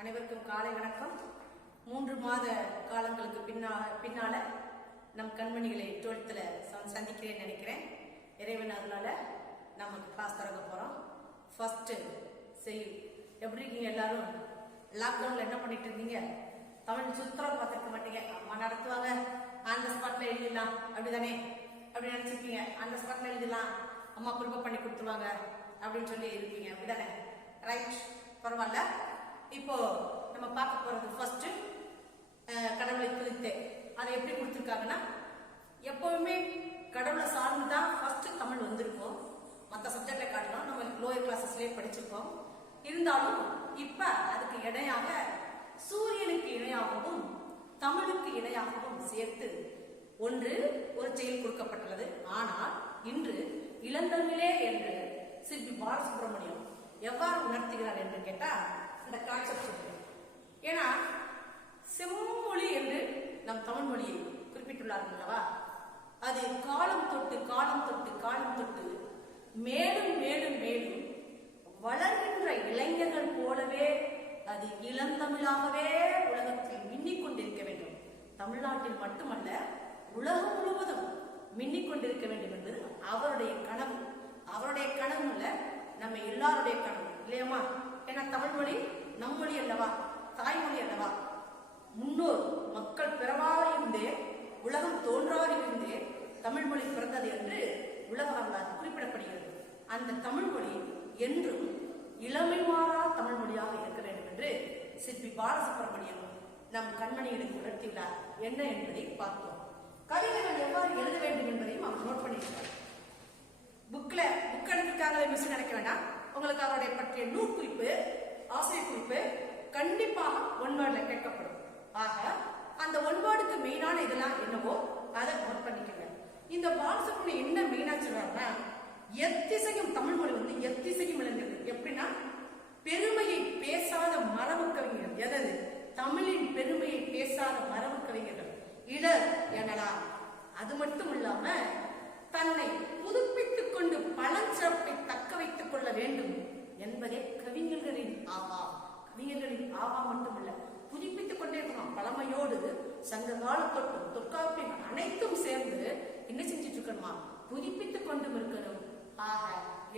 அனைவருக்கும் காலை வணக்கம். 3 மாத காலங்களுக்கு பின்னால நம் கண்மணிகளை 12th சந்திக்கிறேன்னு நினைக்கிறேன். இறைவன் அதனால நமக்கு கிளாஸ் தொடங்க போறோம். ஃபர்ஸ்ட் சரி, எப்படி இருக்கீங்க எல்லாரும்? லாக்டவுன்ல என்ன பண்ணிட்டு இருந்தீங்க? தமிழ் சுத்தரம் பார்த்துருக்க மாட்டீங்க. அம்மா நடத்துவாங்க, அந்த ஸ்பாட்ல எழுதிடலாம், அப்படிதானே? அப்படி நினைச்சிருப்பீங்க. அந்த ஸ்பாட்ல எழுதிடலாம், அம்மா ப்ரிப்பேர் பண்ணி கொடுத்துருவாங்க அப்படின்னு சொல்லி இருப்பீங்க, அப்படிதானே? ரைட், பரவாயில்ல. இப்போ நம்ம பார்க்க போறது ஃபர்ஸ்ட் கடவுளை குறித்து. அதை எப்படி கொடுத்துருக்காங்கன்னா, எப்பவுமே கடவுளை சார்ந்துதான் ஃபர்ஸ்ட் தமிழ் வந்திருக்கும். மற்ற சப்ஜெக்ட்ல காட்டலாம், நம்ம லோயர் கிளாஸஸ்லயே படிச்சிருக்கோம். இருந்தாலும் இப்ப அதுக்கு இணையாக சூரியனுக்கு இணையாகவும் தமிழுக்கு இணையாகவும் சேர்த்து ஒரு செயல் கொடுக்கப்பட்டுள்ளது. ஆனால் இன்று இளந்தமிழே என்று சிற்பி பாலசுப்ரமணியம் எவ்வாறு உணர்த்துகிறார் என்று கேட்டா, இந்த கான்செப்ட். ஏன்னா செம்மொழி என்று நம் தமிழ் மொழியை குறிப்பிட்டுள்ளார்கள் அல்லவா? அது காலம் தொட்டு மேலும் மேலும் மேலும் வளர்கின்ற இளைஞர்கள் போலவே அது இளந்தமிழாகவே உலகத்தில் மின்னிக் கொண்டிருக்க வேண்டும். தமிழ்நாட்டில் மட்டுமல்ல, உலகம் முழுவதும் மின்னிக் கொண்டிருக்க வேண்டும் என்பது அவருடைய கனவு. அவருடைய கனவு இல்ல, நம்ம எல்லாருடைய கனவு இல்லையம்மா? ஏன்னா தமிழ் மொழி நம் மொழி அல்லவா, தாய்மொழி அல்லவா? முன்னோர் மக்கள் பிறவாக இருந்தே, உலகம் தோன்றாது இருந்தே தமிழ் மொழி பிறந்தது என்று உலக வரலாறு குறிப்பிடப்படுகிறது. அந்த தமிழ் மொழி என்றும் இளமை மாறா தமிழ் மொழியாக இருக்க வேண்டும் என்று சிற்பி பாலசுப்ரமணியம் நம் கண்மணிகளுக்கு உணர்த்தியுள்ளார். என்ன என்பதை பார்த்தோம். கவிதைகள் எவ்வாறு எழுத வேண்டும் என்பதையும் அவர் நோட் பண்ணியிருக்கார். புக் எடுத்துக்காக மிஸ் நினைக்க வேண்டாம். உங்களுக்கு அவருடைய பற்றிய நூல் குறிப்பு, ஆசிரியர் குறிப்பு கண்டிப்பாக ஒன் வேர்ட்ல கேட்கப்படும். ஆக அந்த ஒன் வேர்டுக்கு மெயினான இதெல்லாம் என்னவோ அதை நோட் பண்ணிக்கங்க. இந்த பாலசுப்ரமணியம் என்ன மெயினா சொல்றாருன்னா, எத்திசையும் தமிழ் மொழி எத்திசையும் இளைஞர்கள். எப்படின்னா, பெருமையை பேசாத மரபு கவிஞர்கள். எதது? தமிழின் பெருமையை பேசாத மரபு கவிஞர்கள் இடர் எனலாம். அது மட்டும் இல்லாம தன்னை புதுப்பித்துக் கொண்டு பழஞ்சிறப்பை தக்க வைத்துக் கொள்ள வேண்டும் என்பதே கவிஞர்களின் ஆவா. கவிஞர்களின் ஆவா மட்டுமல்ல, புதுப்பித்துக் கொண்டே இருக்கணும். பழமையோடு சங்க கால தொற்காப்பின் அனைத்தும் சேர்ந்து என்ன செஞ்சுட்டு இருக்கணுமா? புதுப்பித்துக் கொண்டும் இருக்கணும். ஆக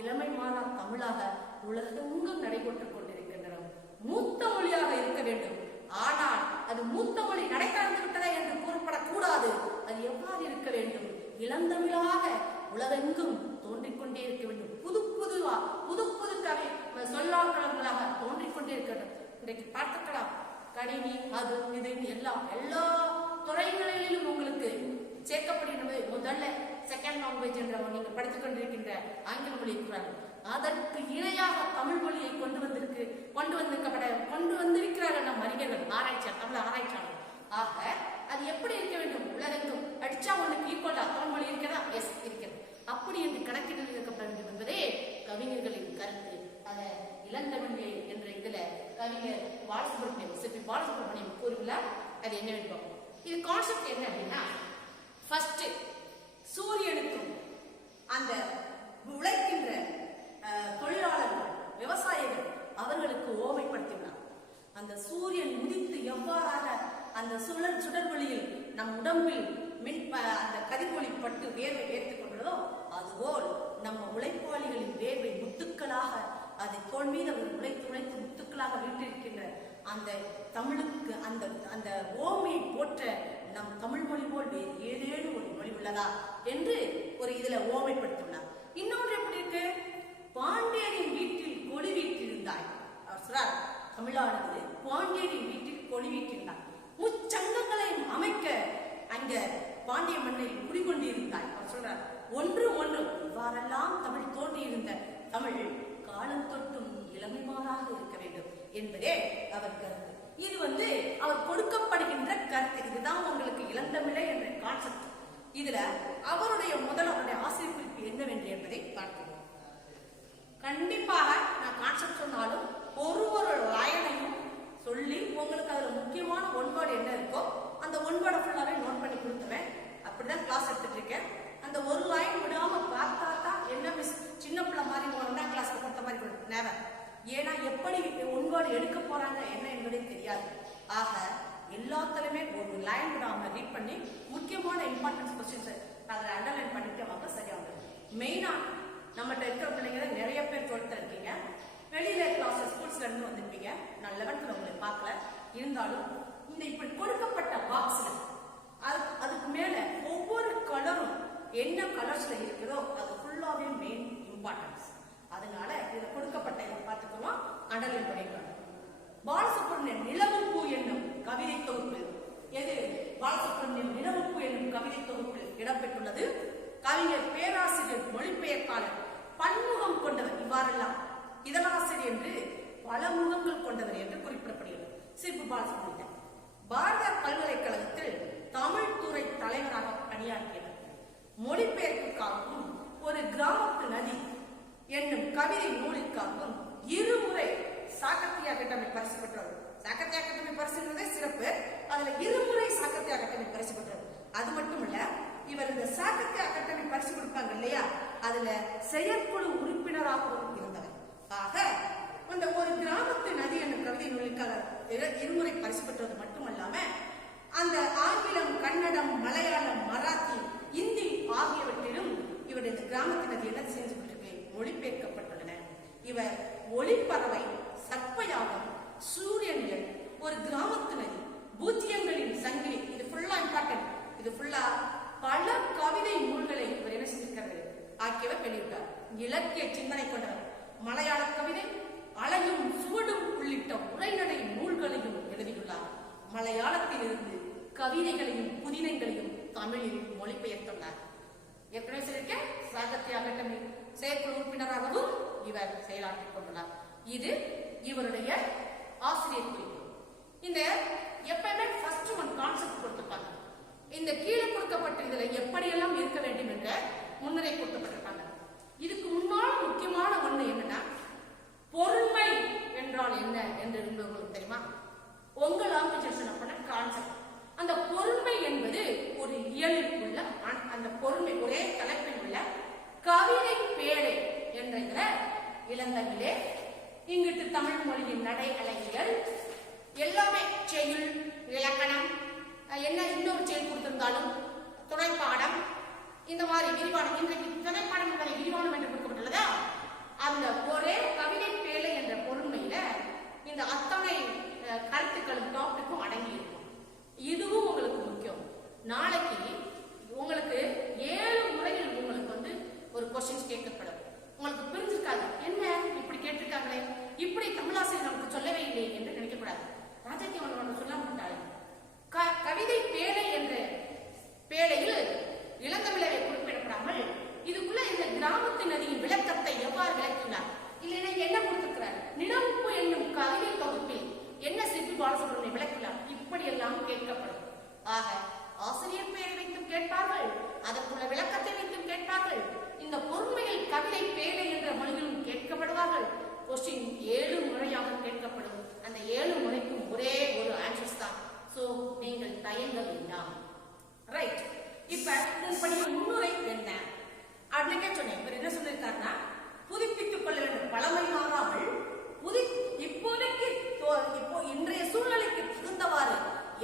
இளமை மாறா தமிழாக உலகெங்கும் நடைபெற்றுக் கொண்டிருக்கின்றன. மூத்த மொழியாக இருக்க வேண்டும். ஆனால் அது மூத்த மொழி நடைபெறந்து விட்டதா என்று கூறப்படக்கூடாது. அது எவ்வாறு இருக்க வேண்டும்? இளந்தமிழாக உலகெங்கும் தோன்றிக்கொண்டே இருக்க வேண்டும். புது புது கவி சொல்லாக்களாக தோன்றிக்கொண்டே இருக்கிறது. இன்றைக்கு பார்த்துக்கலாம், கணினி அது இது எல்லா துறைகளிலும் உங்களுக்கு சேர்க்கப்படுகிறது. முதல்ல செகண்ட் லாங்குவேஜ் என்ற நீங்க படித்துக் கொண்டிருக்கின்ற ஆங்கில மொழி இருக்கிறார்கள். அதற்கு இணையாக தமிழ் மொழியை கொண்டு வந்திருக்கிறார்கள் நம் அறிஞர்கள், ஆராய்ச்சியாளர், தமிழ் ஆராய்ச்சியாளர். ஆக அது எப்படி இருக்க வேண்டும்? உலகெங்கும் அடிச்சா ஒண்ணுக்கு ஈக்குவலா தமிழ் மொழி இருக்கிறதா? எஸ், இருக்கிறது. அப்படி என்று கணக்கீடு இருக்கப்பட வேண்டும் என்பதே கவிஞர்களின் கருத்து. அத இளந்தமிழ் என்ற இதுல கவிஞர் சிற்பி பாலசுப்ரமணியம் கூறுகிறார். அது என்ன வேண்டும்? இது கான்செப்ட் என்ன அப்படின்னா, ஃபர்ஸ்ட் சூரியனுக்கும் அந்த உழைக்கின்ற தொழிலாளர்கள், விவசாயிகள், அவர்களுக்கு ஓமைப்படுத்தினார். அந்த சூரியன் உதித்து எவ்வாறாக அந்த சுடர்வெளியில் நம் உடம்பில் அந்த கதிர்வொளி பட்டு வேர்வை ஏற்றுக் கொண்டதோ, அதுபோல் நம்ம உழைப்பாளிகளின் வேர்வை முத்துக்களாக அது தோல் மீது அவர் உழைத்து முத்துக்களாக வீட்டிருக்கின்ற அந்த தமிழுக்கு அந்த ஓமையை போற்ற நம் தமிழ் மொழி போல் ஏதேனும் ஒரு மொழி உள்ளதா என்று ஒரு இதுல ஓமைப்படுத்தினார். இன்னொன்று எப்படி இருக்கு? பாண்டியரின் வீட்டில் கொடி வீட்டிருந்தாய். அவர் சொல்றார், தமிழானது பாண்டியரின் வீட்டில் கொடி வீட்டிருந்தாய். முச்சங்கங்களையும் அமைக்க அங்க பாண்டிய மண்ணில் குடிகொண்டிருந்தாய். அவர் சொல்றார், ஒன்று இவ்வாறெல்லாம் தமிழ் தோன்றியிருந்த தமிழ் காலம் தொட்டும் இளமைமாறாக இருக்க வேண்டும் என்பதே அவர் கருத்து. இது அவர் கொடுக்கப்படுகின்ற கருத்து. இதுதான் உங்களுக்கு இளந்தமிழே என்ற கான்செப்ட். இதுல அவருடைய ஆசிரியர் குறிப்பு என்னவென்று என்பதை பார்க்கிறோம். கண்டிப்பாக நான் கான்செப்ட் சொன்னாலும் ஒரு லைனையும் சொல்லி உங்களுக்கு அதுல முக்கியமான ஒன் வேர்டு என்ன இருக்கோ அந்த ஒன் வேர்டை ஃபுல்லாவே நோட் பண்ணி கொடுத்துருவேன். அப்படிதான் கிளாஸ் எடுத்துட்டு இருக்கேன். அந்த ஒரு லைன் விடாம பார்த்தா என்ன மிஸ் சின்ன பிள்ளை மாதிரி 1ஆம் கிளாஸ்ல கொடுத்த மாதிரி நேரம். ஏன்னா எப்படி ஒன் வேர்டு எடுக்க போறாங்க என்ன என்பதே தெரியாது. ஆக எல்லாத்துலயுமே ஒரு லைன் நாம ரீட் பண்ணி முக்கியமான இம்பார்ட்டன்ஸ் கொஸ்டின்ஸ் அதில் அண்டர்லைன் பண்ணிட்டு வாங்க, சரியா வந்து மெயினா நம்மகிட்ட இருக்கிற பிள்ளைங்க நிறைய பேர் 12th இருக்கீங்க, வெளியில கிளாஸ் ஸ்கூல்ஸ்ல இருந்து வந்திருப்பீங்க. நான் 11th உங்களை பார்க்கல, இருந்தாலும் இந்த இப்படி கொடுக்கப்பட்ட பாக்ஸ்ல அதுக்கு மேல ஒவ்வொரு கலரும் என்ன கலர்ஸ்ல இருக்குதோ அது ஃபுல்லாவே மெயின் இம்பார்ட்டன்ஸ். அதனால இது கொடுக்கப்பட்ட இதை பார்த்துக்கலாம், அண்டர்லைன் பண்ணிக்கலாம். பாலசுப்ரமணியன் நிலவுப்பூ என்னும் கவிதை தொகுப்பு, எது பாலசுப்ரமணியன் நிலவுப்பூ என்னும் கவிதை தொகுப்பில் இடம்பெற்றுள்ளது. கவிஞர், பேராசிரியர், மொழிபெயர்ப்பாளர், பன்முகம் கொண்டவர், இவ்வாறெல்லாம் இதழாசிரியர் என்று பல முகங்கள் கொண்டவர் என்று குறிப்பிடப்படுகிறது. சிற்பு பாலசுப்ரமணியன் பாரத பல்கலைக்கழகத்தில் தமிழ் துறை தலைவராக பணியாற்றியவர். மொழிபெயர்ப்புக்காகவும் ஒரு கிராமத்து நதி என்னும் கவிதை நூலுக்காகவும் 2 முறை சாகித்ய அகாடமி பரிசு பெற்றவர். சாகித்ய அகாடமி பரிசுங்கிறதே சிறப்பு, அதுல 2 முறை சாகித்ய அகாடமி பரிசு பெற்றவர். அது மட்டுமல்ல, இவர் இந்த சாகித்ய அகாடமி பரிசு கொடுப்பாங்க இல்லையா, அதுல செயற்குழு உறுப்பினராகவும் இருந்தவர். ஆக அந்த ஒரு கிராமத்து நதி என்னும் கவிதை நூலுக்காக 2 முறை பரிசு பெற்றது மட்டுமல்லாம, அந்த ஆங்கிலம், கன்னடம், மலையாளம், மராத்தி, இந்தி ஆகியவற்றிலும் இவர் இந்த கிராமத்து நதி என்ன செஞ்சப்பட்டிருக்கு, மொழிபெயர்க்கப்பட்டுள்ளன. இவர் ஒளிப்பறவை, சர்ப்பயாகம், சூரியனியல், ஒரு கிராமத்து நதி, பூஜ்ஜியங்களின் சங்கிலி, இது ஃபுல்லா இம்பார்ட்டன்ட். இது ஃபுல்லா பல கவிதை நூல்களை இவர் என்ன செஞ்சிருக்காரு, ஆக்கியவர் வெளியிட்டார். இலக்கிய சிந்தனை கொண்டவர். மலையாள கவிதை, அலையும் சுவடும் உள்ளிட்ட உரைநடை நூல்களையும் எழுதியுள்ளார். மலையாளத்தில் இருந்து கவிதைகளையும் புதினங்களையும் தமிழில் மொழிபெயர்த்துள்ளார். ஏற்கனவே சொல்லியிருக்கேன், சாகித்ய அகாடமி செயற்குழு உறுப்பினராகவும் இவர் செயலாற்றிக் கொண்டுள்ளார். இது இவருடைய ஆசிரியர் குறிப்பு. இந்த எப்பவுமே ஃபர்ஸ்ட் ஒன் கான்செப்ட் கொடுத்துருப்பாங்க. இந்த கீழே கொடுக்கப்பட்ட இதுல எப்படியெல்லாம் இருக்க வேண்டும் என்ற முன்னுரை கொடுக்கப்பட்டிருப்பாங்க. இதுக்கு முன்னால் முக்கியமான ஒண்ணு என்னன்னா, பொறுமை என்றால் என்ன என்று உங்களுக்கு தெரியுமா? உங்க லாங்குவேஜ் சொன்ன கான்செப்ட். அந்த பொறுமை என்பது ஒரு இயலில் உள்ள அந்த பொறுமை ஒரே தலைப்பில் உள்ள கவிதை பேழை என்ற இளந்தமிழே, இங்கிட்டு தமிழ் மொழியின் நடை அழகியல் எல்லாமே, செய்யுள், இலக்கணம், என்ன இன்னொரு செயல் கொடுத்திருந்தாலும் துணைப்பாடம், இந்த மாதிரி விரிவானம். இன்றைக்கு துணைப்பாடம் என்பதை விரிவானம் என்று கொடுக்கப்பட்டுள்ளதா, அந்த ஒரே கவிதை பேழை என்ற பொறுமையில இந்த அத்தனை கருத்துக்களும் டாபிக்கும் அடங்கி இருக்கும். இதுவும் உங்களுக்கு முக்கியம். நாளைக்கு உங்களுக்கு 7 முறையில் உங்களுக்கு வந்து ஒரு கொஸ்டின்ஸ் கேட்கப்படும். உங்களுக்கு புரிஞ்சிருக்காது, என்ன இப்படி கேட்டிருக்காங்களே, இப்படி தமிழாசிரியர் நமக்கு சொல்லவே இல்லை என்று நினைக்கக்கூடாது. ராஜாத்தி அவனோட சொல்ல மாட்டாரு. கவிதை பேழை என்ற பேழையில் இளந்தமிழரை குறிப்பிடப்படாமல் இதுக்குள்ள இந்த கிராமத்து நதியின் விளக்கத்தை எவ்வாறு விளக்கினார், இல்லைன்னா என்ன கொடுத்திருக்கிறார், நிலவுப்பு என்னும் கவிதை தொகுப்பில் என்ன சிற்பி பாலசுப்ரமணியன் விளக்கினார், இப்படி எல்லாம் கேட்கப்படும். ஆக ஆசிரியர் பெயரை வைத்தும் கேட்பார்கள், அதற்குள்ள விளக்கத்தை வைத்தும் கேட்பார்கள். இந்த பொறுமையில் கவிதை பேழை என்ற மொழியிலும் கேட்கப்படுவார்கள். கொஸ்டின் 7 முறையாக கேட்கப்படும். அந்த 7 முறைக்கும் ஒரே ஒரு ஆன்சர்ஸ் தான். சோ நீங்கள் தயங்க வேண்டாம். ரைட், இப்ப இதன்படி முன்னுரை என்ன அப்படின்னே சொன்னேன். இவர் என்ன சொல்லியிருக்காருன்னா, புதுப்பித்துக் கொள்ள வேண்டும், பழமை மாறாமல் இப்போதைக்கு இப்போ இன்றைய சூழ்நிலைக்கு தகுந்தவாறு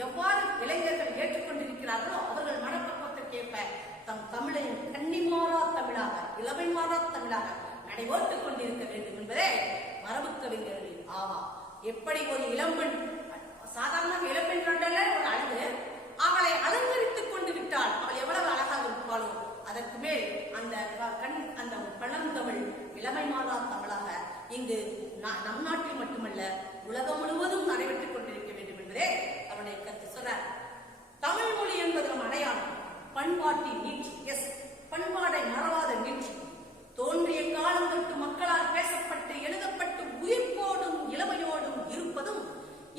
எவ்வாறு இளைஞர்கள் ஏற்றுக்கொண்டிருக்கிறார்களோ அவர்கள் மனப்பக்குவத்திற்கேற்ப தம் தமிழை கன்னிமாறா தமிழாக, இளமை மாறா தமிழாக நடைபோட்டுக் கொண்டிருக்க வேண்டும் என்பதே மரபு கவிஞர்களின் ஆவா. எப்படி ஒரு இளம்பெண், சாதாரண இளம்பெண் கண்டல ஒரு அழகு, அவளை அலங்கரித்துக் கொண்டு விட்டால் அவள் எவ்வளவு அழகாக இருப்பாளோ அதற்கு மேல் அந்த பழந்தமிழ் இளமை மாறா தமிழாக இங்கு நம் நாட்டில் மட்டுமல்ல உலகம் முழுவதும் நடைபெற்றுக் கொண்டிருக்க வேண்டும் என்பதே அவருடைய கருத்து. சொல்றார், தமிழ் மொழி என்பது நம் அடையாளம், பண்பாட்டின் நீட்சி. எஸ், பண்பாடை மறவாத நீட்சி. தோன்றிய காலம் தொட்டு மக்களால் பேசப்பட்டு எழுதப்பட்டு உயிர்ப்போடும் இளமையோடும் இருப்பதும்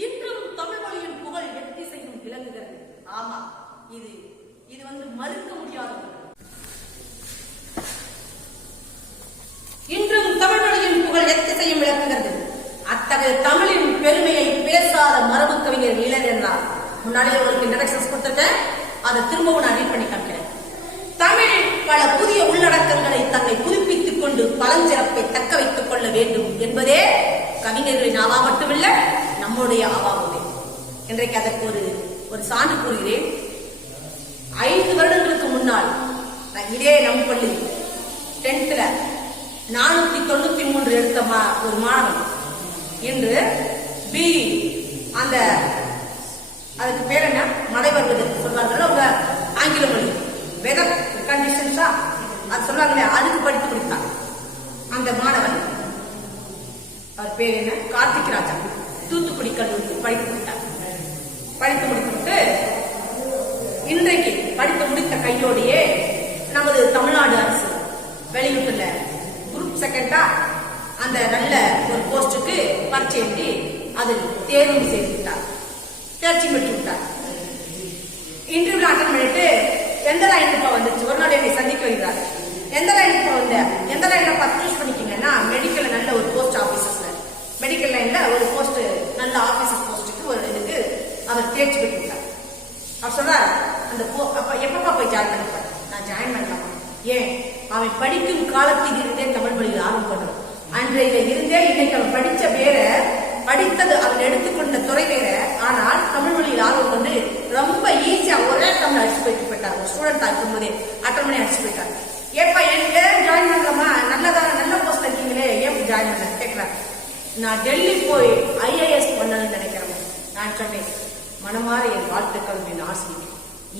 இன்றும் தமிழ் மொழியின் புகழ் எத்திசையும் விளங்குகிறது. ஆமா, இது வந்து மறுக்க முடியாதது. இன்றும் தமிழ் மொழியின் புகழ் எத்திசையும் விளங்குகிறது. அத்தகைய தமிழின் பெருமையை பேசாத மரபு கவிஞர் இளர் என்றார். முன்னாலே உங்களுக்கு இன்ட்ரடக்ஷன்ஸ் கொடுத்திருக்கேன், அதை திரும்பவும் நான் ரீட் பண்ணி காமிக்கிறேன். தமிழில் பல புதிய உள்ளடக்கங்களை தன்னை புதுப்பித்துக் கொண்டு பழஞ்சிறப்பை தக்க வைத்துக் கொள்ள வேண்டும் என்பதே கவிஞர்களின் ஆவா மட்டுமில்ல, நம்ம நம்முடைய அவாவுதே. இன்றைக்கு அதற்கு ஒரு சான்று கூறுகிறேன். 5 வருடங்களுக்கு முன்னால் இதே நம் பள்ளி 10th 493 எடுத்த ஒரு மாணவன் இன்று BE அந்த அதுக்கு பேர் என்ன மழை வருவதற்கு சொல்வார்கள் அவங்க ஆங்கில மொழி வெதர் கண்டிஷன்ஸா அது சொல்றாங்களே அதுக்கு படித்து முடித்தார். அந்த மாணவன் அவர் பேர் என்ன கார்த்திக் ராஜா தூத்துக்குடி கல்லூரியில் படித்து முடித்தார். படித்து முடித்துவிட்டு இன்றைக்கு படித்து முடித்த கையோடையே நமது தமிழ்நாடு அரசு வெளியிட்டுள்ள குரூப் செகண்டா அந்த நல்ல ஒரு போஸ்டுக்கு பரீட்சை எழுதி அதில் தேர்வு செய்து விட்டார். தேர்ச்சி பெற்று விட்டார். இன்டர்வியூ அட்டன் பண்ணிட்டு எந்த லைனுக்கு வந்துச்சு. ஒரு நாள் என்னை சந்திக்க வைக்கிறார். எந்த லைனுக்கு வந்த எந்த லைன்ல சூஸ் பண்ணிக்கீங்கன்னா மெடிக்கல் நல்ல ஒரு போஸ்ட் ஆபீசர்ஸ்ல மெடிக்கல் லைன்ல ஒரு போஸ்ட் நல்ல ஆபீசர் போஸ்ட்டுக்கு ஒரு இதுக்கு அவர் தேர்ச்சி பெற்று விட்டார். அவர் சொல்றார் அந்த எப்பப்பா போய் ஜாயின் பண்ணிப்பார். நான் ஜாயின் பண்ணலாமா? ஏன் அவன் படிக்கும் காலத்தில் இருந்தே தமிழ் மொழியில் ஆர்வம் பண்றான். அன்றையில இருந்தே இன்னைக்கு அவன் படிச்ச வேற படித்தது அவன் எடுத்துக்கொண்ட துறை வேற. ஆனால் தமிழ் மொழியில் ஆர்வம் கொண்டு ரொம்ப ஈஸியா ஒரே தமிழ் அடிச்சு போயிட்டு போயிட்டார். ஒரு ஸ்டூடெண்ட் இருக்கும் போதே அட்டன் பண்ணி அடிச்சு போயிட்டார். ஏப்பா ஏன் ஜாயின் பண்ணலாமா? நல்ல போஸ்ட் இருக்கீங்களே ஏன் ஜாயின் பண்ண கேட்கிறார். நான் டெல்லி போய் IAS பண்ணணும்னு நினைக்கிறேன். நான் சொன்னேன் மனமாற என் வாழ்த்துக்கள் என் ஆசை,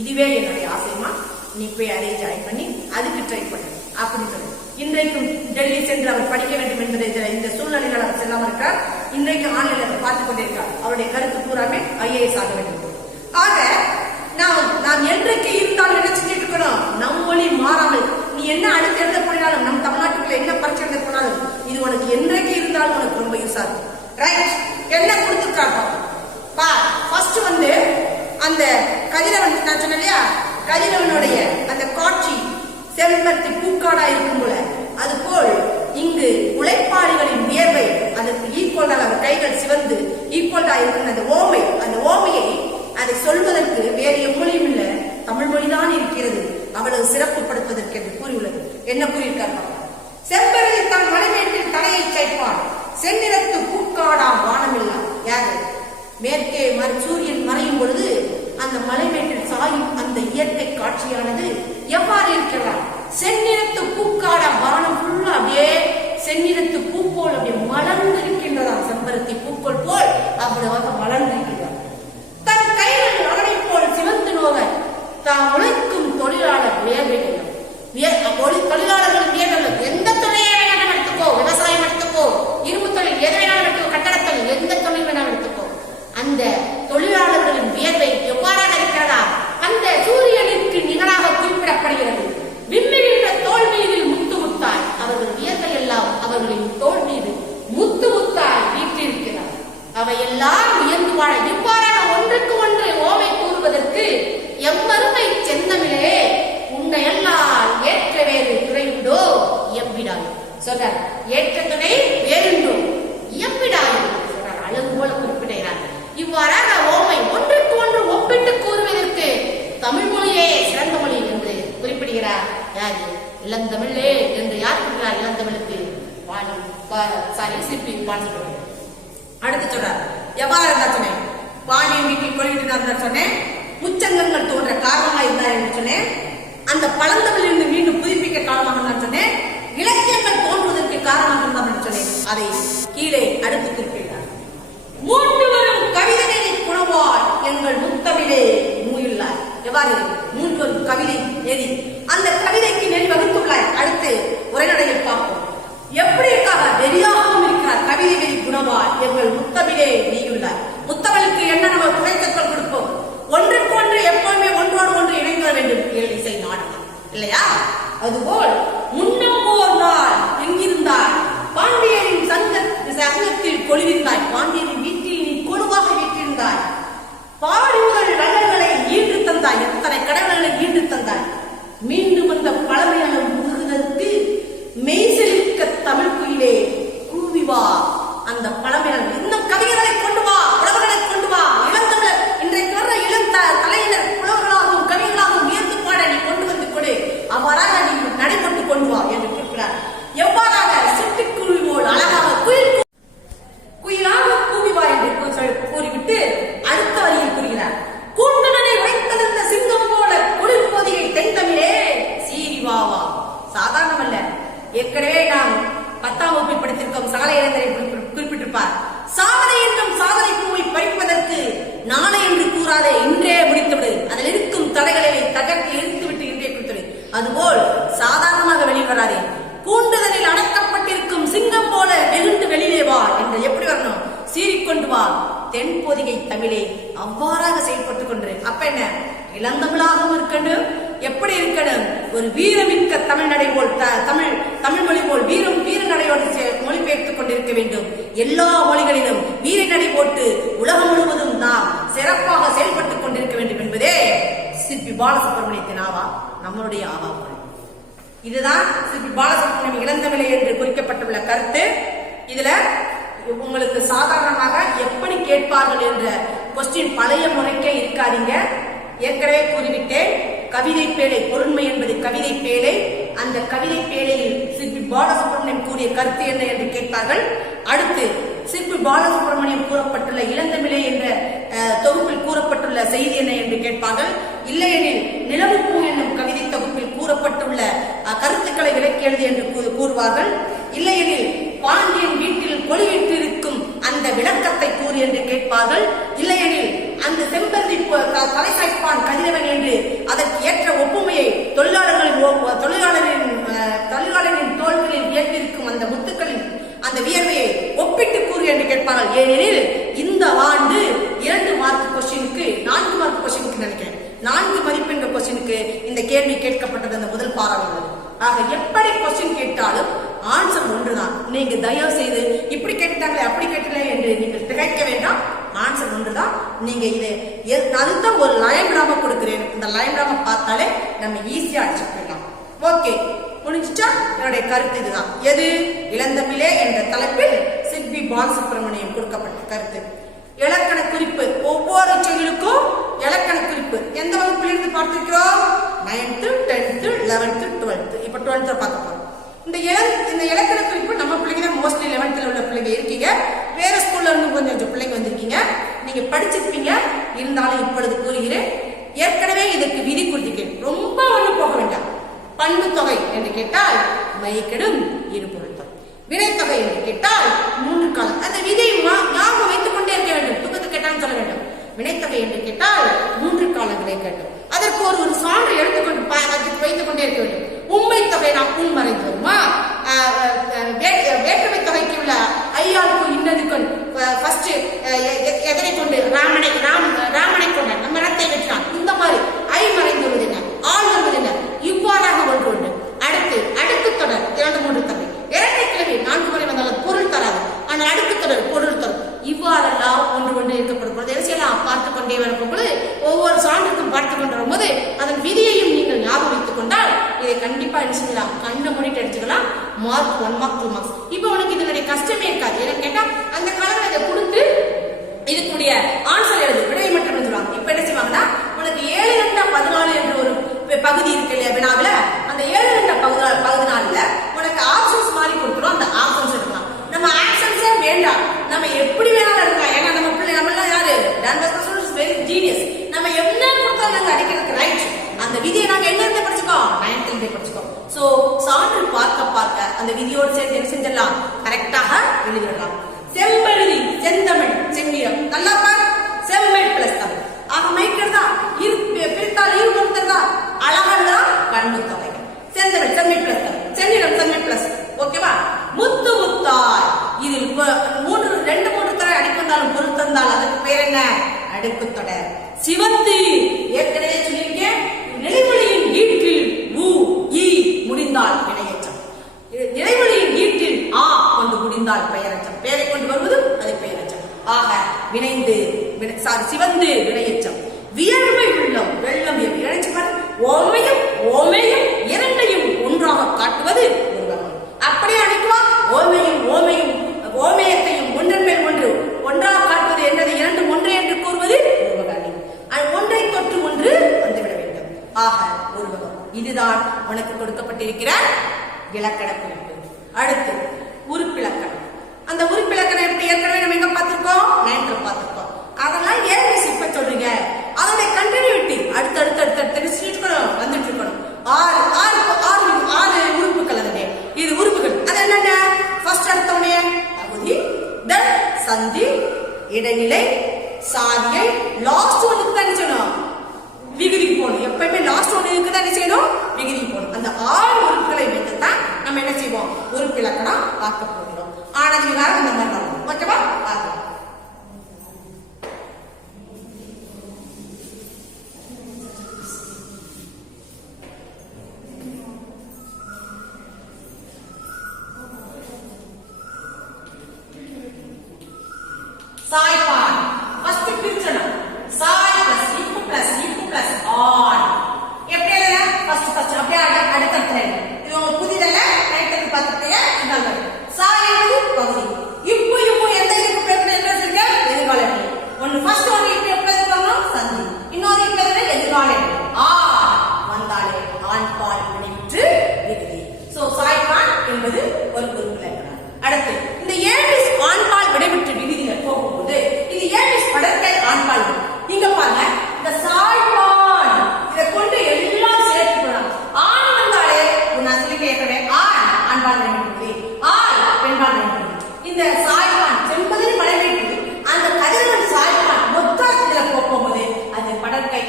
இதுவே என்னுடைய ஆசைமா, நீ போய் அதை ஜாயின் பண்ணி அதுக்கு ட்ரை பண்ணு அப்படின்னு சொல்லி இன்றைக்கும் டெல்லி சென்று அவர் படிக்க வேண்டும் என்பதை இந்த சூழ்நிலையில் அவர் செல்லாமல் இருக்கிறார். இன்றைக்கு ஆன்லைனில் அவர் பார்த்துக் கொண்டிருக்கிறார். அவருடைய கருத்து பூராமே IAS ஆக வேண்டும். ஆக நாம் என்றைக்கு இருந்தால் நினைச்சுட்டு இருக்கணும், நம் மொழி மாறாமல் நீ என்ன அடுத்து எழுத போனாலும் நம் தமிழ்நாட்டுக்குள்ள என்ன பரிசு எழுத போனாலும் இது உனக்கு என்றைக்கு இருந்தாலும் உனக்கு ரொம்ப யூஸா இருக்கும். ரைட், என்ன கொடுத்துருக்காங்க ஃபர்ஸ்ட் அந்த கதிரவன் நான் சொன்னேன் இல்லையா, கதிரவனுடைய அந்த காட்சி செல்வத்தி பூக்காடா இருக்கும் போல அதுபோல் இங்கு உழைப்பாளிகளின் வியர்வை அதற்கு ஈக்குவலாக அவர் கைகள் சிவந்து ஈக்குவலா இருக்கிற அந்த ஓமையை அதை சொல்வதற்கு வேறு எம்மொழியும் இல்ல தமிழ் மொழிதான் இருக்கிறது அவ்வளவு சிறப்புப்படுத்துவதற்கு என்று கூறியுள்ளது. என்ன கூறியிருக்கார்? செம்பரளி தன் மலைமேட்டில் தலையை சேர்ப்பான், செந்நிறத்து பூக்காடாம் வானமில்லா. யாரு? மேற்கே சூரியன் மறையும் பொழுது அந்த மலைமேட்டில் சாயும் அந்த இயற்கை காட்சியானது எவ்வாறு இருக்கிறார்? செந்நிறத்து பூக்காட வானம் ஃபுல்லா அப்படியே செந்நிறத்து பூ போல் அப்படியே மலர்ந்து இருக்கின்றதாம். செம்பருத்தி பூக்கள் போல் அவ்வளவாக மலர்ந்திருக்கிறார். தன் கைகள் அவனை போல் சிவந்து நோக தாம் உழைக்கும் தொழிலாளர் வேர்வைகள் தொழிலாளர்கள் வேர்கள் எந்த தொழிலை வேணாலும் எடுத்துக்கோ, விவசாயம் எடுத்துக்கோ, இரும்பு தொழில் எது வேணாலும் எடுத்துக்கோ, கட்டடத்தொழில் எந்த தொழில் வேணாலும் எடுத்துக்கோ, அந்த தொழிலாளர்களின் வியர்வை எவ்வாறாக இருக்கிறதா? அந்த சூரியனுக்கு நிகராக குறிப்பிடப்படுகிறது. விண்ணில் தோல் மீது முத்து முத்தாய் அவர்கள் வியர்வை எல்லாம் அவர்களின் தோல் மீது முத்து முத்தாய் வீட்டிருக்கிறார். அவையெல்லாம் வியந்து வாழ இவ்வாறாக ஒன்றுக்கு ஒன்று ஓமை கூறுவதற்கு எம்மருமை செந்தமிழே உன்னையெல்லாம் ஏற்ற வேறு துறை உண்டோ எம்பிடாய் சொல்றார். ஏற்ற துணை வேறுண்டோ எம்பிடாய் சொல்றார். அழகு போல குறிப்பிடுகிறார். இவ்வாறாக ஓமை ஒன்றுக்கு ஒன்று ஒப்பிட்டு கூறுவதற்கு தமிழ் மொழியே சிறந்த மொழி என்று குறிப்பிடுகிறார். யாரு? இளந்தமிழே என்று யார் கூறுகிறார்? இளந்தமிழுக்கு சிற்பி பாடி. அடுத்து சொல்றார். எவ்வாறு இருந்தா சொன்னேன்? பாண்டியன் வீட்டில் கொள்கிட்டு சொன்னேன். முச்சங்கங்கள் தோன்ற காரணமாக இருந்தார் என்று சொன்னேன். அந்த பழந்தமிழிலிருந்து மீண்டும் புதுப்பிக்க காரணமாக நான் சொன்னேன். இலக்கியங்கள் தோன்றுவதற்கு காரணமாக இருந்தார் என்று சொன்னேன். அதை கீழே அடுத்து குறிப்பிட்டார். மூன்று வரும் கவிதை குணவாள் எங்கள் முத்தமிழே நூயுள்ளார். எவ்வாறு? மூன்று வரும் கவிதை நெறி, அந்த கவிதைக்கு நெறி வகுத்துள்ளார். அடுத்து உரைநடையில் பார்ப்போம். எப்படி இருக்காங்க? நெறியாகவும் இருக்கிறார். கவிதை நெறி குணவாள் எங்கள் முத்தமிழே நீயுள்ளார். முத்தமிழுக்கு என்ன நம்ம துணைத்தல் கொடுப்போம்? ஒன்றுக்கு ஒன்று எப்பவுமே ஒன்றோடு ஒன்று இணைந்து வேண்டும். இசை நாடகம் இல்லையா? அதுபோல் முன்னம் ஓர் நாள் எங்கிருந்தார்? பாண்டியனின் சங்கத்தில் கொழுவிருந்தாய். பாண்டியனின் வீட்டில் நீ கொழுவாக வீட்டிருந்தாய். பாடுங்கள் கடல்களை ஈண்டு தந்தாய். எத்தனை கடல்களை ஈண்டு தந்தாய். மீண்டும் அந்த பழமையான முதுகுதற்கு மெய்செலிக்க தமிழ் தென்பொதிகை தமிழே அவ்வாறாக செயல்பட்டுக் கொண்டு அப்ப என்ன இளந்தமிழாகவும் இருக்கணும். எப்படி இருக்கணும்? ஒரு வீரமிக்க தமிழ் நடை போல் தமிழ் மொழி போல் வீர நடையோடு மொழிபெயர்த்துக் கொண்டிருக்க வேண்டும். எல்லா மொழிகளிலும் வீர நடை போட்டு உலகம் முழுவதும் நாம் சிறப்பாக செயல்பட்டுக் கொண்டிருக்க வேண்டும் என்பதே சிற்பி பாலசுப்ரமணியத்தின் ஆவா, நம்மளுடைய ஆவா. இதுதான் சிற்பி பாலசுப்ரமணியம் இளந்தமிழை என்று குறிக்கப்பட்டுள்ள கருத்து. இதுல உங்களுக்கு சாதாரணமாக எப்படி கேட்பார்கள் என்ற கொஸ்டின் பழைய முறைக்கே இருக்காதீங்க. ஏற்கனவே கூறிவிட்டேன், கவிதை பேழை பொருண்மை என்பது கவிதை பேழை. அந்த கவிதை பேழையில் சிற்பி பாலசுப்ரமணியம் கூறிய கருத்து என்ன என்று கேட்பார்கள். அடுத்து சிற்பி பாலசுப்ரமணியம் கூறப்பட்டுள்ள இளந்தமிழை என்ற தொகுப்பில் கூறப்பட்டுள்ள செய்தி என்ன என்று கேட்பார்கள். இல்லையெனில் நிலவுப்பூ என்னும் கவிதை தொகுப்பில் கூறப்பட்டுள்ள கருத்துக்களை விளக்கி எழுதி என்று கூறுவார்கள். இல்லையெனில் பாண்டியன் வீட்டில் கொலியிட்டிருக்கும் அந்த விளக்கத்தை கூறி என்று கேட்பார்கள். இல்லையெனில் அந்த செம்பருதி தலை சாய்ப்பான் கதிரவன் என்று அதற்கு ஏற்ற ஒப்புமையை தொழிலாளரின் தோள்களில் ஏற்றிருக்கும் அந்த முத்துக்களின் அந்த வியர்வையை ஒப்பிட்டு கூறு என்று கேட்பார்கள். ஏனெனில் இந்த ஆண்டு 2 மார்க் கொஸ்டினுக்கு 4 மார்க் கொஸ்டினுக்கு நினைக்கிறேன் 4 மதிப்பெண்கள் கொஸ்டினுக்கு இந்த கேள்வி கேட்கப்பட்டது அந்த முதல் பாராளுமன்றம். ஆக எப்படி கொஸ்டின் கேட்டாலும் ஆன்சர் ஒன்றுதான். நீங்க தயவு செய்து இப்படி கேட்டாங்களே அப்படி கேட்டீங்களே என்று நீங்கள் திகைக்க வேண்டாம். ஆன்சர் ஒன்றுதான். நீங்க இதை அதுதான் ஒரு லயன்கிராம கொடுக்கிறேன். இந்த லயன்கிராம பார்த்தாலே நம்ம ஈஸியா அடிச்சு போயிடலாம். ஓகே, முடிஞ்சிட்டா? என்னுடைய கருத்து இதுதான். எது? இளந்தமிழே என்ற தலைப்பில் சிற்பி பாலசுப்ரமணியம் கொடுக்கப்பட்ட கருத்து. இலக்கண குறிப்பு, ஒவ்வொரு சொல்லுக்கும் இலக்கண குறிப்பு எந்த வகுப்பிலிருந்து பார்த்திருக்கிறோம்? 9th, 10th, 11th, 12th. இப்ப 12th பார்க்க போறோம். இந்த இலக்கண குறிப்பு நம்ம பிள்ளைங்க தான் மோஸ்ட்லி 11th உள்ள பிள்ளைங்க இருக்கீங்க. வேற ஸ்கூல்ல இருந்து கொஞ்சம் பிள்ளைங்க வந்திருக்கீங்க. நீங்க படிச்சிருப்பீங்க. இருந்தாலும் இப்பொழுது கூறுகிறேன், ஏற்கனவே இதற்கு விதி கொடுத்திருக்கேன். ரொம்ப ஒண்ணு போக வேண்டாம். பண்பு தொகை என்று கேட்டால் மைக்கெடும் இருபொருள் தொகை. வினைத்தொகை என்று கேட்டால் 3 காலம். அந்த விதியை ஞாபகம் வைத்துக் கொண்டே இருக்க வேண்டும். தூக்கத்தை கேட்டாலும் சொல்ல வேண்டும். வினைத்தொகை என்று கேட்டால் 3 காலங்களை கேட்டோம். அதற்கு ஒரு சான்று எடுத்துக்கொண்டு வைத்துக் கொண்டே இருக்க வேண்டும். உண்மை தொகை நாம் உன் மறைந்து வருமா? வேற்றுமை தொகைக்கு உள்ள ஐயாவுக்கு இன்னதுக்கு ஃபர்ஸ்ட் எதனை கொண்டு ராமனை கொண்ட நம்ம இடத்தை வெற்றினான். இந்த மாதிரி ஐ மறைந்து வருவது என்ன, ஆள் வருவது என்ன, இவ்வாறாக ஒன்று உண்டு. அடுக்கு தொடர் 2, 3 தொகை. இரட்டை கிழமை 4 முறை வந்தாலும் பொருள் தராது. ஆனால் அடுக்கு தொடர் பொருள் தரும். இவ்வாறெல்லாம் ஒன்று இருக்கப்படும் பொழுது எல்லாம் பார்த்துக் கொண்டே வரும்போது ஒவ்வொரு சான்றுக்கும் பார்த்துக் கொண்டு வரும்போது அதன் விதியையும் நீங்கள் ஞாபகம் வைத்துக் கொண்டால் இதை கண்டிப்பா என்ன செய்யலாம், கண்ணை மூடிட்டு எடுத்துக்கலாம். Mark 1 mark 2 marks. இப்ப உனக்கு இதனுடைய கஷ்டமே இருக்காது. எனக்கு கேட்டா அந்த காலத்துல இதை கொடுத்து இதுக்குரிய ஆன்சர் எழுது, விடையை மட்டும் எழுதுவாங்க. இப்ப என்ன செய்வாங்கன்னா, உனக்கு 7-14 என்ற ஒரு பகுதி இருக்கு இல்லையா வினாவில, அந்த 7-14 உனக்கு ஆப்ஷன்ஸ் மாதிரி கொடுத்துரும். அந்த ஆப்ஷன்ஸ் எடுக்கலாம். நம்ம ஆப்ஷன்ஸே வேண்டாம், நம்ம எப்படி வேணாலும் எடுக்கலாம். ஏன்னா நம்ம பிள்ளை நம்ம எல்லாம் யாரு வெரி ஜீனியஸ். நம்ம என்ன கொடுத்தாலும் நாங்க அடிக்கிறதுக்கு ரைட். அந்த விதியை நாங்க என்ன இருந்து படிச்சுக்கோம், 9th இருந்து படிச்சுக்கோம். சோ சான்று பார்க்க அந்த விதியோடு சேர்த்து என்ன செஞ்சிடலாம், கரெக்டாக எழுதிடலாம். செம்பெழுதி, செந்தமிழ், செம்மீரம். நல்லா பாரு, செம்மேல் பிளஸ் தமிழ். ஆக மைக்கிறதா பிரித்தால் ஈர்த்ததா அழகா பண்பு தொகை. செந்தமிழ் செம்மீர் பிளஸ் தமிழ், செந்நிறம் செம்மீர் பிளஸ். ஓகேவா? முத்து முத்தாய். இதில் 2-3 தடவை அடிப்பு வந்தாலும் பொருள் தந்தால் அதுக்கு பேர் என்ன, அடுக்கு தொடர். சிவந்து, ஏற்கனவே சொல்லியிருக்கேன், நிலைமொழியின் ஈட்டில் உ ஈ முடிந்தால் வினையச்சம். நிலைமொழியின் ஈட்டில் ஆ கொண்டு முடிந்தால் பெயரச்சம். பெயரை கொண்டு வருவது அது பெயரச்சம். ஆக வினைந்து சிவந்து வினையச்சம். வியர்வை உள்ளம் வெள்ளம் இணைச்சுப்பார். ஓமையும் இரண்டையும் ஒன்றாக காட்டுவது ஒரு வகை. அப்படியே அழைக்குவா, ஓமேயத்தையும் ஒன்றன் மேல் ஒன்றாக காட்டுவது என்றது 2 ஒன்று என்று கூறுவது ஒரு வகை. ஒன்றை தொற்று ஒன்று வந்துவிட வேண்டும். ஆக ஒரு வகை. இதுதான் உனக்கு கொடுக்கப்பட்டிருக்கிற இலக்கண குறிப்பு. அடுத்து உறுப்பிலக்கணம். அந்த உறுப்பிலக்கணம் எப்படி ஏற்கனவே நம்ம எங்க பார்த்திருக்கோம், 9th பார்த்திருக்கோம். அதெல்லாம் ஏன் இப்ப சொல்றீங்க, அதோட கண்டினியூட்டி அடுத்தடுத்து வந்துட்டு இருக்கணும். 6 உறுப்புகள். அதுவே இது உறுப்புகள். அது என்னென்ன? ஃபர்ஸ்ட் எடுத்தோடனே பகுதி, தென் சந்தி, இடைநிலை, சாதியை, லாஸ்ட் ஒன்றுக்கு தான் செய்யணும், விகுதிக்கு போகணும். எப்பயுமே லாஸ்ட் ஒன்றுக்கு தான் என்ன செய்யணும், விகுதிக்கு போகணும். அந்த 6 உறுப்புகளை வைத்துத்தான் நம்ம என்ன செய்வோம், உறுப்பிலக்கணம் பார்க்க போகிறோம். ஆனது விகாரம் இந்த மாதிரி. ஓகேவா? பார்க்கலாம். சாய்பான். ஃபர்ஸ்ட் பிரிச்சணும். சாய் பிளஸ் இப்பு பிளஸ் ஆன். எப்படி எழுதுற? ஃபர்ஸ்ட் அப்படியே அடுத்தடுத்து. இது உங்களுக்கு புதிதல்ல, ரைட்டுக்கு பார்த்துட்டே இருந்தாங்க. சாய் என்பது பகுதி. இப்பு எந்த இதுக்கு பேர் என்ன சொல்லுங்க? எதிர்கால நிலை. ஒன்னு ஃபர்ஸ்ட் ஒரு இப்பு எப்படி வரணும்? சந்தி. இன்னொரு இப்பு எது? எதிர்கால நிலை. ஆன் வந்தாலே ஆண்பால் வினைமுற்று விகுதி. சோ சாய்பான் என்பது ஒரு குறிப்பிடத்தக்கது. அடுத்து இந்த ஏடிஸ் ஆண்பால் வினைமுற்று விகுதியில போகும்போது இது ஏடிஸ் படற்கை ஆண்பால். இங்க பாருங்க, இந்த சாய்பான் இத கொண்டு எல்லாம் சேர்த்து போறாங்க. ஆண் வந்தாலே நான் சொல்லி கேட்கிறேன், ஆண்பால் வினைமுற்று, ஆள் பெண்பால் வினைமுற்று. இந்த சாய்பான் செம்பதில் மலைவிட்டு அந்த கதிரவன் சாய்பான் மொத்தத்துல போகும்போது அது படற்கை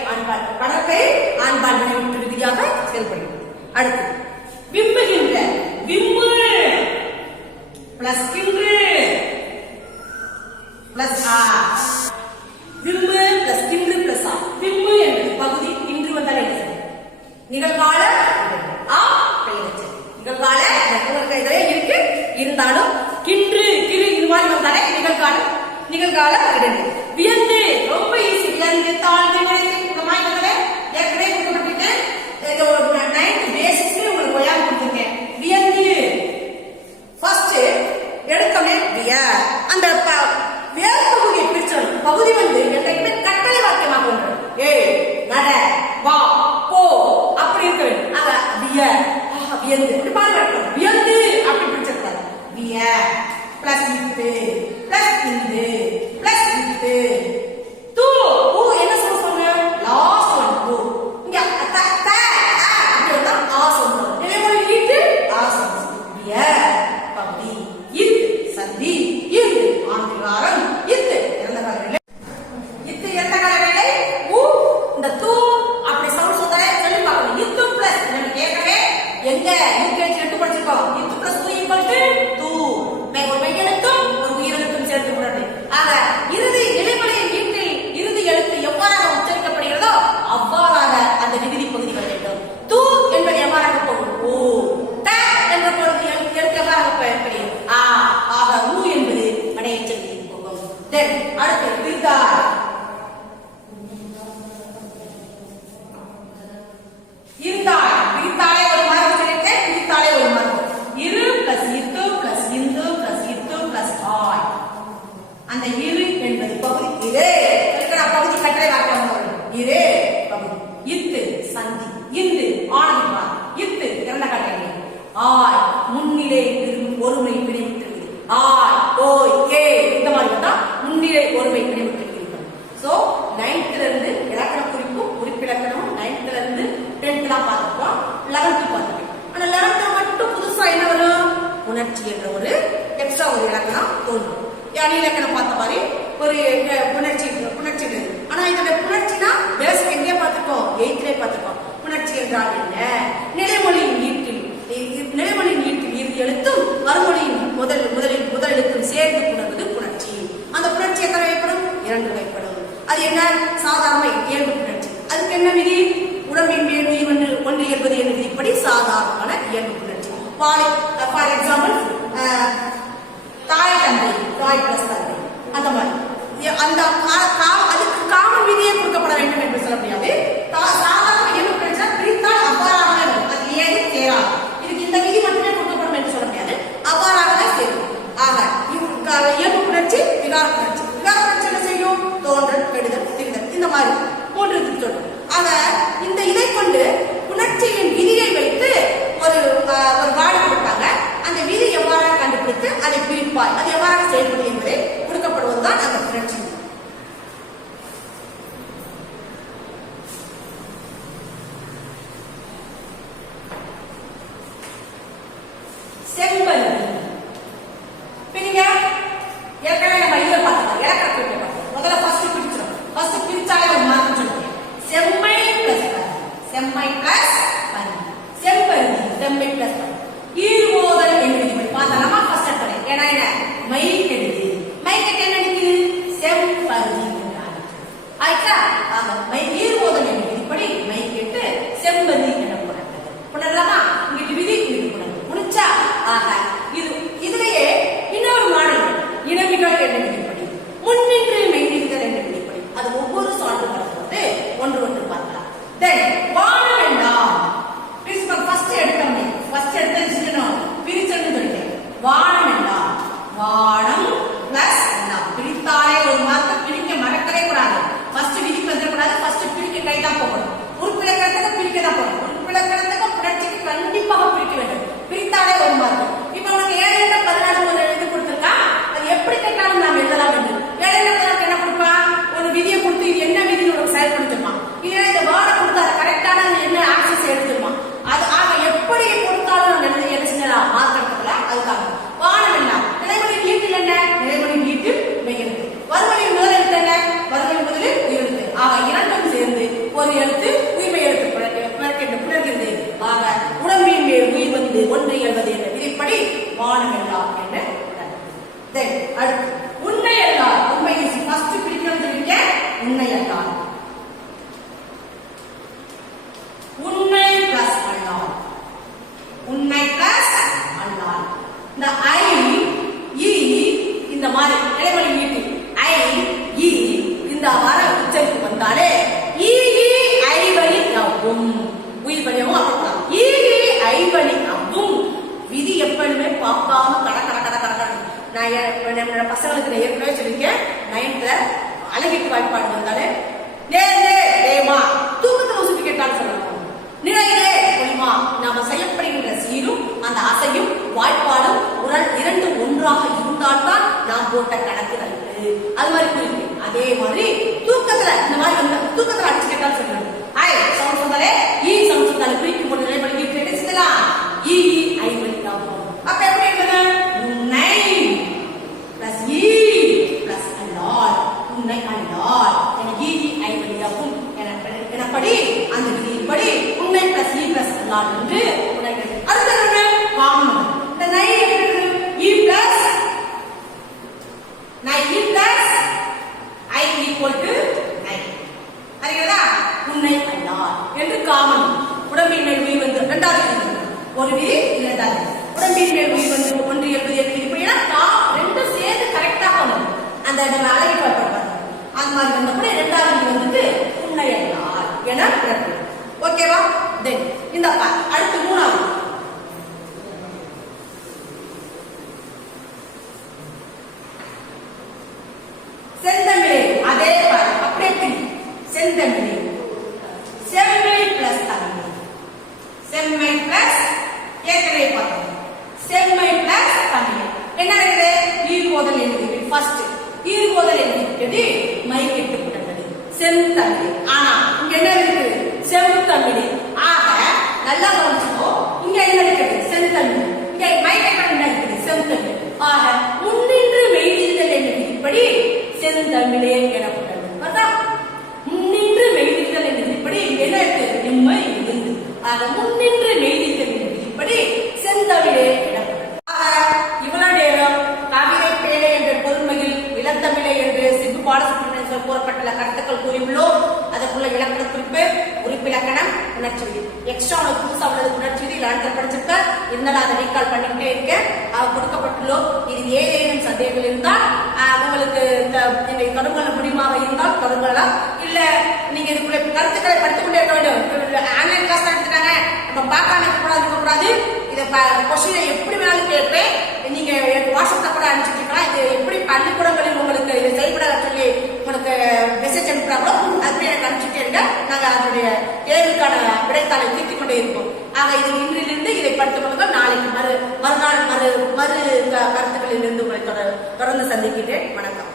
ஆண்பால் வினைமுற்று விகுதியாக செயல்படுகிறது. அடுத்து விம்புகின்ற, விம்பு பிளஸ் கின்று பிளஸ் ஆ. விம்பு பிளஸ் கின்று பிளஸ் ஆ. விம்பு என்பது பகுதி, கின்று வந்தால் என்ன? நிகழ்கால ஆ பெயரச்ச. நிகழ்கால இதே இருக்கு, இருந்தாலும் கின்று கிரு இது மாதிரி வந்தாலே நிகழ்கால இடைநிலை. வியந்து ரொம்ப ஈஸி. வியந்து தாழ்ந்து நினைத்து இந்த மாதிரி வந்தாலே ஏற்கனவே கொடுக்கப்பட்டிருக்கேன். இது ஒரு 9th பேசிக்ஸ்ல உங்களுக்கு கொய்யாம கொடுத்திருக்கேன். வியந்து ஃபர்ஸ்ட் எடுத்தோடனே வியர். அந்த வேர் பகுதியை பிரிச்சோம். பகுதி வந்து எப்பவுமே கட்டளை வாக்கியமாக ஒன்று. ஏய் நட, வா, போ அப்படி இருக்க வேண்டும். ஆக வியர், வியந்து இப்படி பாருங்க. வியந்து அப்படி பிரிச்சிருக்காரு. வியர் பிளஸ் இட்டு பிளஸ் இந்து பிளஸ் இட்டு தூ. என்ன சொல்ல லாஸ்ட் ஒன் தூ. இங்க சந்தி இரு ஆந்திகாரம் இத்து இறந்த கால நிலை. இத்து இறந்த கால நிலை. இந்த தூ அப்படி சவுண்ட் சொல்றே சொல்லி பார்க்கணும். இத்து பிளஸ் நம்ம கேட்கவே எங்க யூகேஜி 8 படிச்சிருக்கோம். இத்து பிளஸ் தூ ஈக்குவல் டு தூ. ஒரு மெய்யெழுத்தும் ஒரு உயிரெழுத்தும் சேர்த்து போடுறது. ஆக இறுதி நிலைமொழியின் ஈட்டில் இறுதி எழுத்து எவ்வாறாக உச்சரிக்கப்படுகிறதோ அவ்வாறாக அந்த விகுதி பகுதி வர வேண்டும். தூ என்பது எவ்வாறாக போகும்? ஓ. த என்ற பொழுது எழுத்து எவ்வாறாக பெயர்ப்படுகிறது? ஆ. ஆக ஊ என்பது அடையச்ச விகுதி போகும். தென் அடுத்து பிரித்தாள். இருந்தாள். பிரித்தாளே ஒரு மரபு சொல்லிட்டேன். பிரித்தாளே ஒரு மரபு. இரு பிளஸ் இத்து பிளஸ் இந்து பிளஸ் இத்து பிளஸ் ஆய். அந்த இரு என்பது பகுதி. இதே பகுதி கட்டளை வாக்கியம். இதே பகுதி. இத்து சந்தி, இந்து ஆனந்தம், இத்து இறந்த கட்டளை, ஆய் முன்னிலை ஒருமை பிணைவிட்டு, ஆய் ஓய் ஏ இந்த மாதிரி தான் முன்னிலை ஒருமை பிணைவிட்டு. சோ 9th இருந்து இலக்கண குறிப்பும் குறிப்பிலக்கணமும் 9th இருந்து 10th தான் பார்த்துப்போம். 11th பார்த்துப்போம். ஆனா 11th மட்டும் புதுசா என்ன வரும்? உணர்ச்சி என்ற ஒரு எக்ஸ்ட்ரா ஒரு இலக்கணம் தோன்றும். அணி இலக்கணம் பார்த்த மாதிரி ஒரு புணர்ச்சி. ஆனா இதோட புணர்ச்சினா பேசிக் எங்கே பார்த்துக்கோம்? 8th பார்த்துக்கோம். புணர்ச்சி என்றால் என்ன? நிலைமொழியின் ஈட்டில் இறுதி எழுத்தும் மறுமொழியின் முதல் எழுத்தும் சேர்ந்து புணர்வது புணர்ச்சி. அந்த புணர்ச்சி எத்தனை வகைப்படும்? 2 வகைப்படும். அது என்ன? சாதாரண இயல்பு புணர்ச்சி. அதுக்கு என்ன விதி? உடம்பின் மேல் உயிர் ஒன்று இயல்பது என்ற விதிப்படி சாதாரணமான இயல்பு புணர்ச்சி. ஃபார் எக்ஸாம்பிள் தாய் தந்தை, தாய் பிளஸ் தந்தை, அந்த மாதிரி அந்த அதுக்கு காமன் விதியே கொடுக்கப்பட வேண்டும் என்று சொல்ல முடியாது. சாதாரண இயல்பு புணர்ச்சி பிரித்தால் அவ்வாறாக அது ஏது சேராது. இதுக்கு இந்த விதி மட்டுமே கொடுக்கப்படும் என்று சொல்ல முடியாது. அவ்வாறாக சேரும். ஆக இயல்பு புணர்ச்சி, விகார புணர்ச்சி. விகார புணர்ச்சி என்ன செய்யும்? தோன்றல், கெடுதல், திரிதல், இந்த மாதிரி 3 சொல்லும். ஆக இந்த இதை கொண்டு புணர்ச்சியின் விதியை வைத்து ஒரு வாடி கொடுப்பாங்க. அந்த விதி எவ்வாறாக கண்டுபிடித்து அதை பிரிப்பாய், அது எவ்வாறாக செயல்படும் என்பதை பசங்களுக்கு நான் ஏற்கனவே சொல்லியிருக்கேன். 9th அழகிட்டு வாய்ப்பாடு வந்தாலே நேர்லே ஏமா தூக்கத்துல உசுப்பி கேட்டாலும் சொல்லணும். நிலையிலே ஒளிமா நாம செய்யப்படுகின்ற சீரும் அந்த அசையும் வாய்ப்பாடும் உடல் இரண்டு ஒன்றாக இருந்தால்தான் நாம் போட்ட கணக்கு நன்று. அது மாதிரி புரியுது. அதே மாதிரி தூக்கத்துல இந்த மாதிரி தூக்கத்துல அடிச்சு கேட்டாலும் சொல்லணும். ஐ சவுண்ட் சொன்னாலே ஈ சவுண்ட் சொன்னாலே பிரிக்கும் போது நிலைப்படி வீட்டு செய்யலாம். ஈ ஐ வலிக்காம அப்ப எப்படி எழுதுங்க? உன்னை பிளஸ் ஈ பிளஸ் அல்லால். உன்னை அல்லால் என ஈ ஐ வலியாகும் எனப்படி அந்த விதியின்படி உன்னை பிளஸ் ஈ பிளஸ் அல்லால் என்று உடைகிறது. அடுத்த என்ன? காமன். இந்த நை எப்படி ஈ பிளஸ் நை ஈ பிளஸ் ஐ ஈக்குவல் டு நை. அறிகிறதா? உன்னை அல்லால் என்று காமன். உடம்பின் மேல் உயிர் வந்து இரண்டாவது ஒரு விதி இரண்டாவது. உடம்பின் மேல் உயிர் வந்து ஒன்று என்பது எப்படி இப்படின்னா ரெண்டும் சேர்ந்து கரெக்டாக வரும். அந்த நம்ம அழகிட்டு வாய்ப்பாடு அந்த மாதிரி வந்தப்போ இரண்டாவது வந்துட்டு உன்னை அல்லால் என பிறகு. ஓகேவா? தென் இந்த அடுத்து மூணாவது செந்தமிழே. அதே அப்படியே செந்தமிழே செம்மை பிளஸ் தமிழ். செம்மை பிளஸ் ஏற்கனவே பார்த்தோம். செம்மை பிளஸ் தமிழ் என்ன இருக்குது? ஈர்கோதல் எழுதி ஃபர்ஸ்ட் ஈர்கோதல் எழுதி மை கெட்டுப்பட்டது செந்தமிழ். ஆனா இங்க என்ன இருக்கு? செந்தமிழ். ஆக நல்லா கவனிச்சுக்கோ. இங்க என்ன இருக்குது? செந்தமிழ். இங்க மை கெட்டது என்ன இருக்குது? செந்தமிழ். ஆக முன்னின்று மெய்நிறுத்தல் என்ற விதிப்படி செந்தமிழே எனப்பட்டது. பார்த்தா? முன்னின்று மெய்நிறுத்தல் என்ற விதிப்படி என்ன இருக்கு? நிம்மை இருந்து. ஆக முன்னின்று மெய்நிறுத்தல் என்ற விதிப்படி செந்தமிழே எனப்பட்டது. இவ்வளவு நேரம் கவிதை பேழை என்ற பொருண்மையில் இளந்தமிழை என்று சித்து பாடசுப்ரமணியன் கூறப்பட்டுள்ள கருத்துக்கள் கூறியுள்ளோம். அதற்குள்ள இலக்கண குறிப்பு, உறுப்பிலக்கணம், உணர்ச்சி விதி. எக்ஸ்ட்ரா உனக்கு புதுசா உள்ளது உணர்ச்சி விதி. இலக்கணத்தை படிச்சிருக்க இருந்தாலும் அதை ரீகால் பண்ணிக்கிட்டே இருக்கேன். கொடுக்கப்பட்டுள்ளோம். இது ஏதேனும் சந்தேகங்கள் இருந்தால் உங்களுக்கு தொடர்பு கொள்ள முடியுமாக இருந்தால் தொடர்புலாம். இல்ல நீங்க இதுக்குள்ள கருத்துக்களை படித்துக் கொண்டே இருக்க வேண்டும். ஆன்லைன் கிளாஸ் எடுத்துட்டாங்க நம்ம பார்க்காம இருக்கக்கூடாது. இதை கொஸ்டினை எப்படி வேணாலும் கேட்பேன். நீங்க வாட்ஸ்அப்ல கூட அனுப்பிச்சுட்டு இருக்கலாம். இது எப்படி பள்ளிக்கூடங்களில் உங்களுக்கு இதை செயல்பட சொல்லி உங்களுக்கு மெசேஜ் அனுப்புறாங்களோ அப்படி எனக்கு அனுப்பிச்சுட்டே இருக்க. நாங்க அதனுடைய தேர்வுக்கான விடைத்தாளை தீர்த்திக் கொண்டே இருப்போம். ஆக இது இன்றிலிருந்து இதை படித்துக் கொள்ளுங்கள். நாளைக்கு மறுநாள் மறு கருத்துக்களில் இருந்து உங்களை தொடர்ந்து சந்திக்கிறேன். வணக்கம்.